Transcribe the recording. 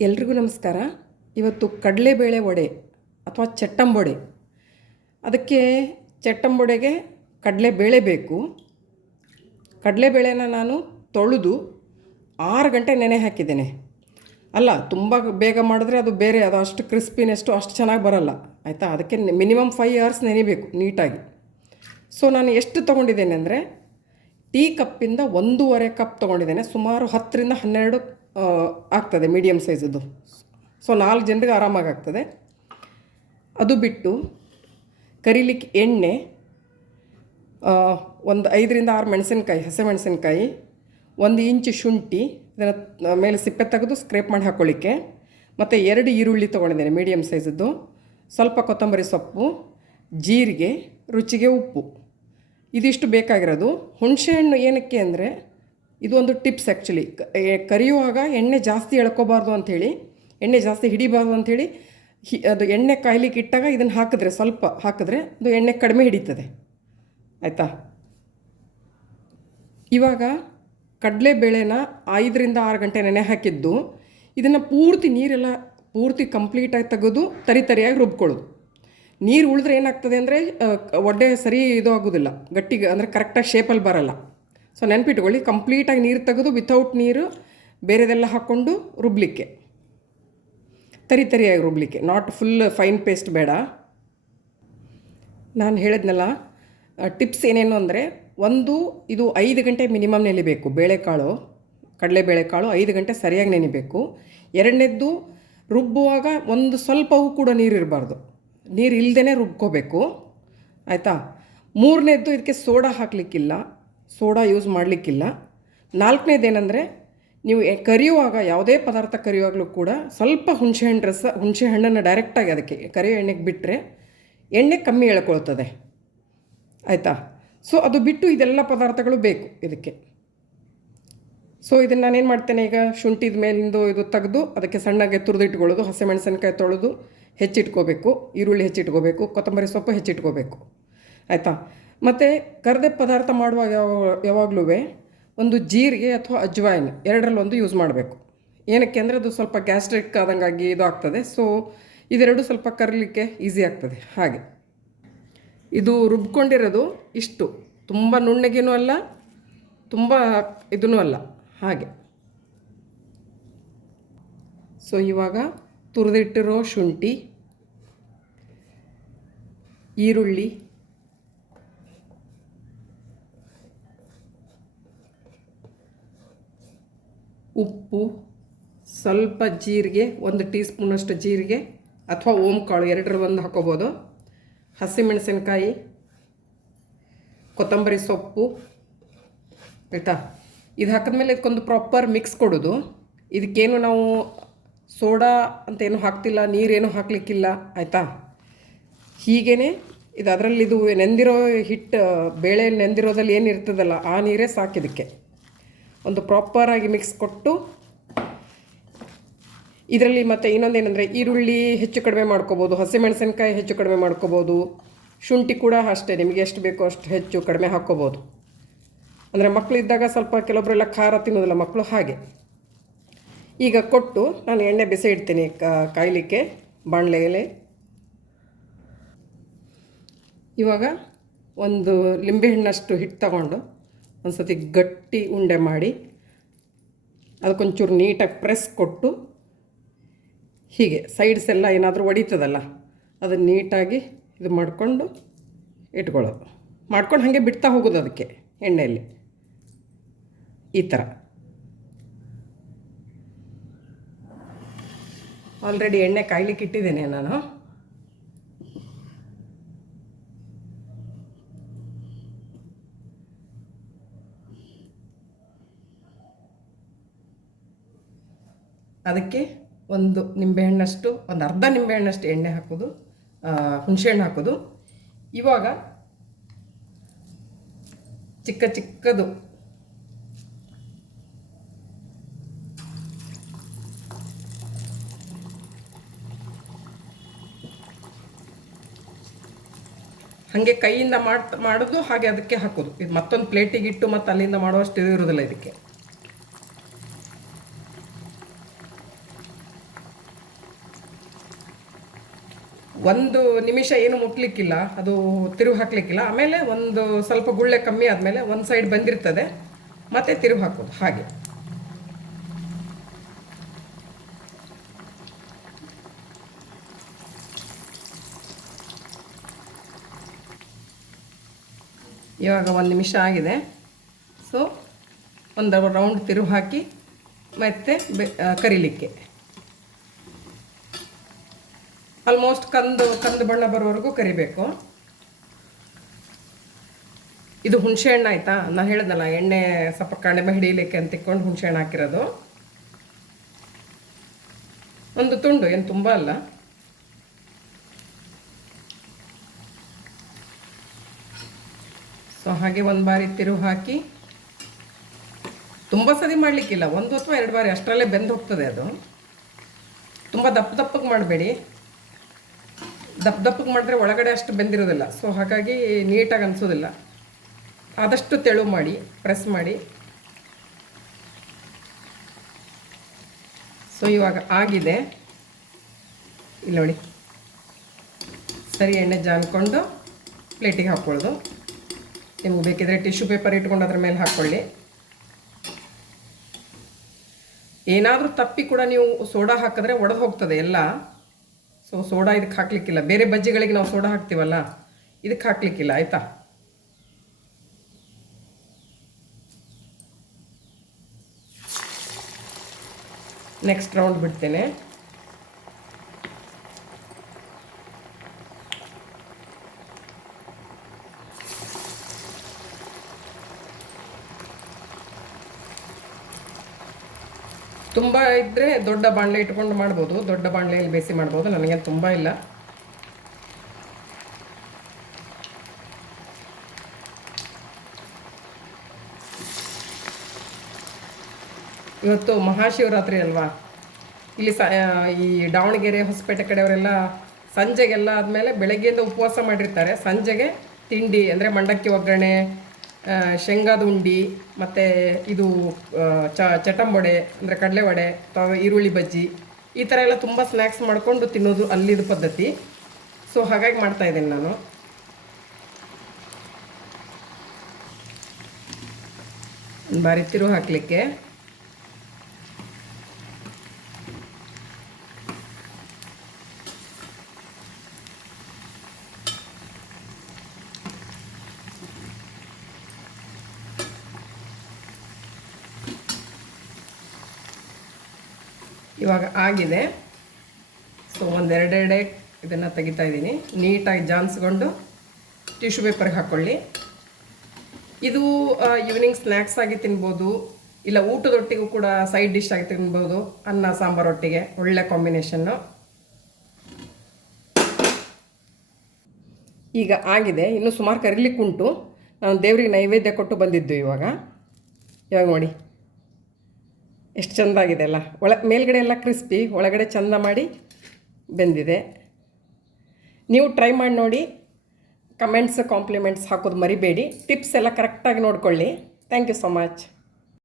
ಎಲ್ರಿಗೂ ನಮಸ್ಕಾರ. ಇವತ್ತು ಕಡಲೆಬೇಳೆ ವಡೆ ಅಥವಾ ಚಟ್ಟಂಬೊಡೆ. ಅದಕ್ಕೆ ಚಟ್ಟಂಬೊಡೆಗೆ ಕಡಲೆಬೇಳೆ ಬೇಕು. ಕಡಲೆಬೇಳೆನ ನಾನು ತೊಳೆದು ಆರು ಗಂಟೆ ನೆನೆ ಹಾಕಿದ್ದೇನೆ. ಅಲ್ಲ, ತುಂಬ ಬೇಗ ಮಾಡಿದ್ರೆ ಅದು ಬೇರೆ, ಅದು ಅಷ್ಟು ಕ್ರಿಸ್ಪಿನೆಷ್ಟು ಅಷ್ಟು ಚೆನ್ನಾಗಿ ಬರಲ್ಲ. ಆಯಿತಾ? ಅದಕ್ಕೆ ಮಿನಿಮಮ್ ಫೈವ್ ಅವರ್ಸ್ ನೆನೆಬೇಕು ನೀಟಾಗಿ. ಸೊ, ನಾನು ಎಷ್ಟು ತೊಗೊಂಡಿದ್ದೇನೆ ಅಂದರೆ ಟೀ ಕಪ್ಪಿಂದ ಒಂದೂವರೆ ಕಪ್ ತೊಗೊಂಡಿದ್ದೇನೆ. ಸುಮಾರು ಹತ್ತರಿಂದ ಹನ್ನೆರಡು ಆಗ್ತದೆ ಮೀಡಿಯಮ್ ಸೈಜದ್ದು ಸೊ ನಾಲ್ಕು ಜನರಿಗೆ ಆರಾಮಾಗಿ ಆಗ್ತದೆ ಅದು ಬಿಟ್ಟು ಕರಿಲಿಕ್ಕೆ ಎಣ್ಣೆ ಒಂದು ಐದರಿಂದ ಆರು ಮೆಣಸಿನ್ಕಾಯಿ ಹಸಿಮೆಣಸಿನ್ಕಾಯಿ ಒಂದು ಇಂಚು ಶುಂಠಿ, ಇದನ್ನು ಮೇಲೆ ಸಿಪ್ಪೆ ತೆಗೆದು ಸ್ಕ್ರೇಪ್ ಮಾಡಿ ಹಾಕ್ಕೊಳ್ಳಿಕ್ಕೆ ಮತ್ತು ಎರಡು ಈರುಳ್ಳಿ ತೊಗೊಂಡಿದ್ದೇನೆ ಮೀಡಿಯಮ್ ಸೈಜದ್ದು ಸ್ವಲ್ಪ ಕೊತ್ತಂಬರಿ ಸೊಪ್ಪು, ಜೀರಿಗೆ, ರುಚಿಗೆ ಉಪ್ಪು. ಇದಿಷ್ಟು ಬೇಕಾಗಿರೋದು. ಹುಣಸೆಹಣ್ಣು ಏನಕ್ಕೆ ಅಂದರೆ ಇದು ಒಂದು ಟಿಪ್ಸ್ ಆ್ಯಕ್ಚುಲಿ ಕರಿಯುವಾಗ ಎಣ್ಣೆ ಜಾಸ್ತಿ ಎಳ್ಕೋಬಾರ್ದು ಅಂಥೇಳಿ, ಎಣ್ಣೆ ಜಾಸ್ತಿ ಹಿಡಿಬಾರ್ದು ಅಂಥೇಳಿ, ಹಿ, ಅದು ಎಣ್ಣೆ ಕಾಯ್ಲಿಕ್ಕೆ ಇಟ್ಟಾಗ ಇದನ್ನು ಹಾಕಿದ್ರೆ, ಸ್ವಲ್ಪ ಹಾಕಿದ್ರೆ ಅದು ಎಣ್ಣೆ ಕಡಿಮೆ ಹಿಡಿತದೆ. ಆಯಿತಾ? ಇವಾಗ ಕಡಲೆಬೇಳೆನ ಐದರಿಂದ ಆರು ಗಂಟೆ ನೆನೆ ಹಾಕಿದ್ದು, ಇದನ್ನು ಪೂರ್ತಿ ನೀರೆಲ್ಲ ಪೂರ್ತಿ ಕಂಪ್ಲೀಟಾಗಿ ತೆಗೆದು ತರಿ ತರಿಯಾಗಿ ರುಬ್ಕೊಳ್ಳೋದು. ನೀರು ಉಳಿದ್ರೆ ಏನಾಗ್ತದೆ ಅಂದರೆ ಒಡ್ಡೆ ಸರಿ ಇದು ಆಗೋದಿಲ್ಲ. ಗಟ್ಟಿಗೆ ಅಂದರೆ ಕರೆಕ್ಟಾಗಿ ಶೇಪಲ್ಲಿ ಬರಲ್ಲ. ಸೊ ನೆನ್ಪಿಟ್ಕೊಳ್ಳಿ ಕಂಪ್ಲೀಟಾಗಿ ನೀರು ತೆಗೆದು ವಿತೌಟ್ ನೀರು ಬೇರೆದೆಲ್ಲ ಹಾಕ್ಕೊಂಡು ರುಬ್ಲಿಕ್ಕೆ. ತರಿ ತರಿಯಾಗಿ ರುಬ್ಲಿಕ್ಕೆ ನಾಟ್ ಫುಲ್ ಫೈನ್ ಪೇಸ್ಟ್ ಬೇಡ. ನಾನು ಹೇಳಿದ್ನಲ್ಲ ಟಿಪ್ಸ್ ಏನೇನು ಅಂದರೆ, ಒಂದು, ಇದು ಐದು ಗಂಟೆ ಮಿನಿಮಮ್ ನೆನಿಬೇಕು, ಬೇಳೆಕಾಳು, ಕಡಲೆಬೇಳೆಕಾಳು ಐದು ಗಂಟೆ ಸರಿಯಾಗಿ ನೆನಿಬೇಕು. ಎರಡನೇದ್ದು, ರುಬ್ಬುವಾಗ ಒಂದು ಸ್ವಲ್ಪವೂ ಕೂಡ ನೀರು ಇರಬಾರ್ದು. ನೀರು ಇಲ್ಲದೇ ರುಬ್ಕೋಬೇಕು. ಆಯಿತಾ? ಮೂರನೇದ್ದು, ಇದಕ್ಕೆ ಸೋಡಾ ಹಾಕಲಿಕ್ಕಿಲ್ಲ. ಸೋಡಾ ಯೂಸ್ ಮಾಡಲಿಕ್ಕಿಲ್ಲ. ನಾಲ್ಕನೇದೇನೆಂದರೆ, ನೀವು ಕರಿಯುವಾಗ, ಯಾವುದೇ ಪದಾರ್ಥ ಕರಿಯುವಾಗಲೂ ಕೂಡ ಸ್ವಲ್ಪ ಹುಣಸೆಹಣ್ಣು ರಸ, ಹುಣಸೆ ಹಣ್ಣನ್ನು ಡೈರೆಕ್ಟಾಗಿ ಅದಕ್ಕೆ ಕರಿಯೋ ಎಣ್ಣೆಗೆ ಬಿಟ್ಟರೆ ಎಣ್ಣೆ ಕಮ್ಮಿ ಎಳ್ಕೊಳ್ತದೆ ಆಯಿತಾ? ಸೊ, ಅದು ಬಿಟ್ಟು ಇದೆಲ್ಲ ಪದಾರ್ಥಗಳು ಬೇಕು ಇದಕ್ಕೆ. ಸೊ, ಇದನ್ನು ನಾನೇನು ಮಾಡ್ತೇನೆ ಈಗ? ಶುಂಠಿದ ಮೇಲಿಂದು ಇದು ತೆಗೆದು ಅದಕ್ಕೆ ಸಣ್ಣಗೆ ತುರಿದಿಟ್ಕೊಳ್ಳೋದು, ಹಸಿಮೆಣಸಿನ್ಕಾಯಿ ತೊಳೆದು ಹೆಚ್ಚಿಟ್ಕೋಬೇಕು, ಈರುಳ್ಳಿ ಹೆಚ್ಚಿಟ್ಕೋಬೇಕು, ಕೊತ್ತಂಬರಿ ಸೊಪ್ಪು ಹೆಚ್ಚಿಟ್ಕೋಬೇಕು. ಆಯಿತಾ? ಮತ್ತು ಕರ್ದೆ ಪದಾರ್ಥ ಮಾಡುವಾಗ ಯಾವ ಯಾವಾಗಲೂ ಒಂದು ಜೀರಿಗೆ ಅಥವಾ ಅಜ್ವಾಯಿನ್ ಎರಡರಲ್ಲಿ ಒಂದು ಯೂಸ್ ಮಾಡಬೇಕು. ಏನಕ್ಕೆ ಅಂದರೆ ಅದು ಸ್ವಲ್ಪ ಗ್ಯಾಸ್ಟ್ರಿಕ್ ಆದಂಗಾಗಿ ಇದು ಆಗ್ತದೆ. ಸೊ ಇದೆರಡು ಸ್ವಲ್ಪ ಕರಲಿಕ್ಕೆ ಈಸಿ ಆಗ್ತದೆ. ಹಾಗೆ. ಇದು ರುಬ್ಕೊಂಡಿರೋದು ಇಷ್ಟು. ತುಂಬ ನುಣ್ಣಗೇನೂ ಅಲ್ಲ, ತುಂಬ ಇದೂ ಅಲ್ಲ. ಹಾಗೆ. ಸೊ ಇವಾಗ ತುರಿದಿಟ್ಟಿರೋ ಶುಂಠಿ, ಈರುಳ್ಳಿ ಉಪ್ಪು ಸ್ವಲ್ಪ ಜೀರಿಗೆ, ಒಂದು ಟೀ ಸ್ಪೂನಷ್ಟು ಜೀರಿಗೆ ಅಥವಾ ಓಂಕಾಳು, ಎರಡರ ಒಂದು ಹಾಕೋಬೋದು. ಹಸಿಮೆಣಸಿನ್ಕಾಯಿ, ಕೊತ್ತಂಬರಿ ಸೊಪ್ಪು, ಆಯಿತಾ? ಇದು ಹಾಕಿದ್ಮೇಲೆ ಇದಕ್ಕೊಂದು ಪ್ರಾಪರ್ ಮಿಕ್ಸ್ ಕೊಡೋದು. ಇದಕ್ಕೇನು ನಾವು ಸೋಡಾ ಅಂತೇನು ಹಾಕ್ತಿಲ್ಲ, ನೀರೇನು ಹಾಕಲಿಕ್ಕಿಲ್ಲ, ಆಯಿತಾ? ಹೀಗೇ ಇದು ಅದರಲ್ಲಿ ಇದು ನೆಂದಿರೋ ಹಿಟ್ಟು, ಬೇಳೆ ನೆಂದಿರೋದಲ್ಲಿ ಏನು ಇರ್ತದಲ್ಲ ಆ ನೀರೇ ಸಾಕಿದಕ್ಕೆ. ಒಂದು ಪ್ರಾಪರಾಗಿ ಮಿಕ್ಸ್ ಕೊಟ್ಟು ಇದರಲ್ಲಿ ಮತ್ತು ಇನ್ನೊಂದೇನೆಂದರೆ ಈರುಳ್ಳಿ ಹೆಚ್ಚು ಕಡಿಮೆ ಮಾಡ್ಕೋಬೋದು, ಹಸಿಮೆಣಸಿನ್ಕಾಯಿ ಹೆಚ್ಚು ಕಡಿಮೆ ಮಾಡ್ಕೋಬೋದು, ಶುಂಠಿ ಕೂಡ ಅಷ್ಟೇ, ನಿಮಗೆ ಎಷ್ಟು ಬೇಕೋ ಅಷ್ಟು ಹೆಚ್ಚು ಕಡಿಮೆ ಹಾಕ್ಕೋಬೋದು. ಅಂದರೆ ಮಕ್ಕಳಿದ್ದಾಗ ಸ್ವಲ್ಪ ಕೆಲವೊಬ್ಬರೆಲ್ಲ ಖಾರ ತಿನ್ನೋದಿಲ್ಲ ಮಕ್ಕಳು ಹಾಗೆ. ಈಗ ಕೊಟ್ಟು ನಾನು ಎಣ್ಣೆ ಬಿಸಿ ಇಡ್ತೀನಿ ಕಾಯ್ಲಿಕ್ಕೆ ಬಾಣಲೆಯಲ್ಲಿ ಇವಾಗ ಒಂದು ಲಿಂಬೆಹಣ್ಣಷ್ಟು ಹಿಟ್ಟು ತಗೊಂಡು ಒಂದು ಸತಿ ಗಟ್ಟಿ ಉಂಡೆ ಮಾಡಿ ಅದಕ್ಕೊಂಚೂರು ನೀಟಾಗಿ ಪ್ರೆಸ್ ಕೊಟ್ಟು ಹೀಗೆ ಸೈಡ್ಸ್ ಎಲ್ಲ ಏನಾದರೂ ಒಡೀತದಲ್ಲ, ಅದನ್ನು ನೀಟಾಗಿ ಇದು ಮಾಡಿಕೊಂಡು ಇಟ್ಕೊಳ್ಳೋದು. ಮಾಡ್ಕೊಂಡು ಹಾಗೆ ಬಿಡ್ತಾ ಹೋಗೋದು ಅದಕ್ಕೆ ಎಣ್ಣೆಯಲ್ಲಿ. ಈ ಥರ. ಆಲ್ರೆಡಿ ಎಣ್ಣೆ ಕಾಯ್ಲಿಕ್ಕೆ ಇಟ್ಟಿದ್ದೇನೆ ನಾನು. ಅದಕ್ಕೆ ಒಂದು ನಿಂಬೆಹಣ್ಣಷ್ಟು, ಒಂದು ಅರ್ಧ ನಿಂಬೆಹಣ್ಣಷ್ಟು ಎಣ್ಣೆ ಹಾಕೋದು ಹುಣಸೆಹಣ್ಣು ಹಾಕೋದು. ಇವಾಗ ಚಿಕ್ಕ ಚಿಕ್ಕದು. ಹಾಗೆ ಕೈಯಿಂದ ಮಾಡ್ತಾ ಮಾಡೋದು ಹಾಗೆ ಅದಕ್ಕೆ ಹಾಕೋದು. ಇದು ಮತ್ತೊಂದು ಪ್ಲೇಟಿಗೆ ಇಟ್ಟು ಮತ್ತೆ ಅಲ್ಲಿಂದ ಮಾಡುವಷ್ಟು ಇರೋದಿಲ್ಲ ಇದಕ್ಕೆ. ಒಂದು ನಿಮಿಷ ಏನು ಮುಟ್ಲಿಕ್ಕಿಲ್ಲ, ಅದು ತಿರುವು ಹಾಕ್ಲಿಕ್ಕಿಲ್ಲ. ಆಮೇಲೆ ಒಂದು ಸ್ವಲ್ಪ ಗುಳ್ಳೆ ಕಮ್ಮಿ ಆದಮೇಲೆ ಒಂದು ಸೈಡ್ ಬಂದಿರ್ತದೆ, ಮತ್ತೆ ತಿರುವು ಹಾಕೋದು, ಹಾಗೆ. ಇವಾಗ ಒಂದು ನಿಮಿಷ ಆಗಿದೆ. ಸೊ ಒಂದು ರೌಂಡ್ ತಿರುವು ಹಾಕಿ, ಮತ್ತೆ ಬೆ ಕರಿಲಿಕ್ಕೆ. ಆಲ್ಮೋಸ್ಟ್ ಕಂದು ಕಂದು ಬಣ್ಣ ಬರೋವರೆಗೂ ಕರಿಬೇಕು. ಇದು ಹುಣಸೆ ಹಣ್ಣು ಆಯ್ತಾ? ನಾನು ಹೇಳಿದ್ನಲ್ಲ ಎಣ್ಣೆ ಸ್ವಲ್ಪ ಕಡಿಮೆ ಹಿಡಿಯಲಿಕ್ಕೆ ಅಂತ ತಿಕ್ಕೊಂಡು ಹುಣಸೆ ಹಣ್ಣು ಹಾಕಿರೋದು. ಒಂದು ತುಂಡು, ಏನು ತುಂಬ ಅಲ್ಲ. ಸೊ, ಹಾಗೆ ಒಂದು ಬಾರಿ ತಿರು ಹಾಕಿ. ತುಂಬ ಸರಿ ಮಾಡಲಿಕ್ಕಿಲ್ಲ, ಒಂದು ಅಥವಾ ಎರಡು ಬಾರಿ ಅಷ್ಟರಲ್ಲೇ ಬೆಂದು ಹೋಗ್ತದೆ ಅದು. ತುಂಬ ದಪ್ಪ ದಪ್ಪಗೆ ಮಾಡಬೇಡಿ. ದಪ್ಪ ದಪ್ಪಗೆ ಮಾಡಿದ್ರೆ ಒಳಗಡೆ ಅಷ್ಟು ಬೆಂದಿರೋದಿಲ್ಲ. ಸೊ ಹಾಗಾಗಿ ನೀಟಾಗಿ ಅನಿಸೋದಿಲ್ಲ. ಆದಷ್ಟು ತೆಳು ಮಾಡಿ ಪ್ರೆಸ್ ಮಾಡಿ. ಸೊ ಇವಾಗ ಆಗಿದೆ. ಇಲ್ಲಿ ನೋಡಿ. ಸರಿ, ಎಣ್ಣೆ ಜಾನ್ಕೊಂಡು ಪ್ಲೇಟಿಗೆ ಹಾಕ್ಕೊಳ್ಳೋದು. ನಿಮ್ಗೆ ಬೇಕಿದ್ರೆ ಟಿಶ್ಯೂ ಪೇಪರ್ ಇಟ್ಕೊಂಡು ಅದ್ರ ಮೇಲೆ ಹಾಕ್ಕೊಳ್ಳಿ. ಏನಾದರೂ ತಪ್ಪಿ ಕೂಡ ನೀವು ಸೋಡಾ ಹಾಕಿದ್ರೆ ಒಡೆದು ಹೋಗ್ತದೆ ಎಲ್ಲ. ಸೊ ಸೋಡಾ ಇದಕ್ಕೆ ಹಾಕ್ಲಿಕ್ಕಿಲ್ಲ. ಬೇರೆ ಬಜ್ಜಿಗಳಿಗೆ ನಾವು ಸೋಡಾ ಹಾಕ್ತೀವಲ್ಲ, ಇದಕ್ಕೆ ಹಾಕ್ಲಿಕ್ಕಿಲ್ಲ, ಆಯಿತಾ? ನೆಕ್ಸ್ಟ್ ರೌಂಡ್ ಬಿಡ್ತೇನೆ. ತುಂಬ ಇದ್ದರೆ ದೊಡ್ಡ ಬಾಣಲೆ ಇಟ್ಕೊಂಡು ಮಾಡ್ಬೋದು. ದೊಡ್ಡ ಬಾಣಲೆಯಲ್ಲಿ ಬೇಯಿಸಿ ಮಾಡ್ಬೋದು. ನನಗೇನು ತುಂಬ ಇಲ್ಲ. ಇವತ್ತು ಮಹಾಶಿವರಾತ್ರಿ ಅಲ್ವಾ? ಇಲ್ಲಿ ಸ ಈ ದಾವಣಗೆರೆ ಹೊಸಪೇಟೆ ಕಡೆಯವರೆಲ್ಲ ಸಂಜೆಗೆಲ್ಲ ಆದಮೇಲೆ ಬೆಳಗ್ಗೆಯಿಂದ ಉಪವಾಸ ಮಾಡಿರ್ತಾರೆ. ಸಂಜೆಗೆ ತಿಂಡಿ, ಅಂದರೆ ಮಂಡಕ್ಕಿ ಒಗ್ಗರಣೆ ಶೇಂಗಾದ ಉಂಡಿ ಮತ್ತು ಇದು ಚ, ಚಟಂಬೊಡೆ, ಅಂದರೆ ಕಡಲೆ ವಡೆ ಅಥವಾ ಈರುಳ್ಳಿ ಬಜ್ಜಿ, ಈ ಥರ ಎಲ್ಲ ತುಂಬ ಸ್ನ್ಯಾಕ್ಸ್ ಮಾಡಿಕೊಂಡು ತಿನ್ನೋದು ಅಲ್ಲಿದು ಪದ್ಧತಿ. ಸೊ ಹಾಗಾಗಿ ಮಾಡ್ತಾ ಇದ್ದೀನಿ ನಾನು. ಬಾರಿ ತಿರು ಹಾಕಲಿಕ್ಕೆ. ಇವಾಗ ಆಗಿದೆ. ಸೊ ಒಂದೆರಡೆರಡೆ ಇದನ್ನು ತೆಗಿತಾ ಇದ್ದೀನಿ. ನೀಟಾಗಿ ಜಾನ್ಸ್ಕೊಂಡು ಟಿಶ್ಯೂ ಪೇಪರ್ಗೆ ಹಾಕ್ಕೊಳ್ಳಿ ಇದು ಈವ್ನಿಂಗ್ ಸ್ನ್ಯಾಕ್ಸ್ ಆಗಿ ತಿನ್ಬೋದು. ಇಲ್ಲ, ಊಟದೊಟ್ಟಿಗೂ ಕೂಡ ಸೈಡ್ ಡಿಶ್ ಆಗಿ ತಿನ್ಬೋದು. ಅನ್ನ ಸಾಂಬಾರೊಟ್ಟಿಗೆ ಒಳ್ಳೆ ಕಾಂಬಿನೇಷನ್ನು ಈಗ ಆಗಿದೆ. ಇನ್ನು ಸುಮಾರು ಕರೀಲಿಕ್ಕೆ ಉಂಟು ನಾನು ದೇವ್ರಿಗೆ ನೈವೇದ್ಯ ಕೊಟ್ಟು ಬಂದಿದ್ದು ಇವಾಗ. ಇವಾಗ ನೋಡಿ. ಎಷ್ಟು ಚೆಂದಾಗಿದೆ ಅಲ್ಲ. ಒಳ, ಮೇಲ್ಗಡೆ ಎಲ್ಲ ಕ್ರಿಸ್ಪಿ ಒಳಗಡೆ ಚೆಂದ ಮಾಡಿ ಬೆಂದಿದೆ. ನೀವು ಟ್ರೈ ಮಾಡಿ ನೋಡಿ ಕಮೆಂಟ್ಸ್ ಕಾಂಪ್ಲಿಮೆಂಟ್ಸ್ ಹಾಕೋದು ಮರಿಬೇಡಿ. ಟಿಪ್ಸ್ ಎಲ್ಲ ಕರೆಕ್ಟಾಗಿ ನೋಡ್ಕೊಳ್ಳಿ. Thank you so much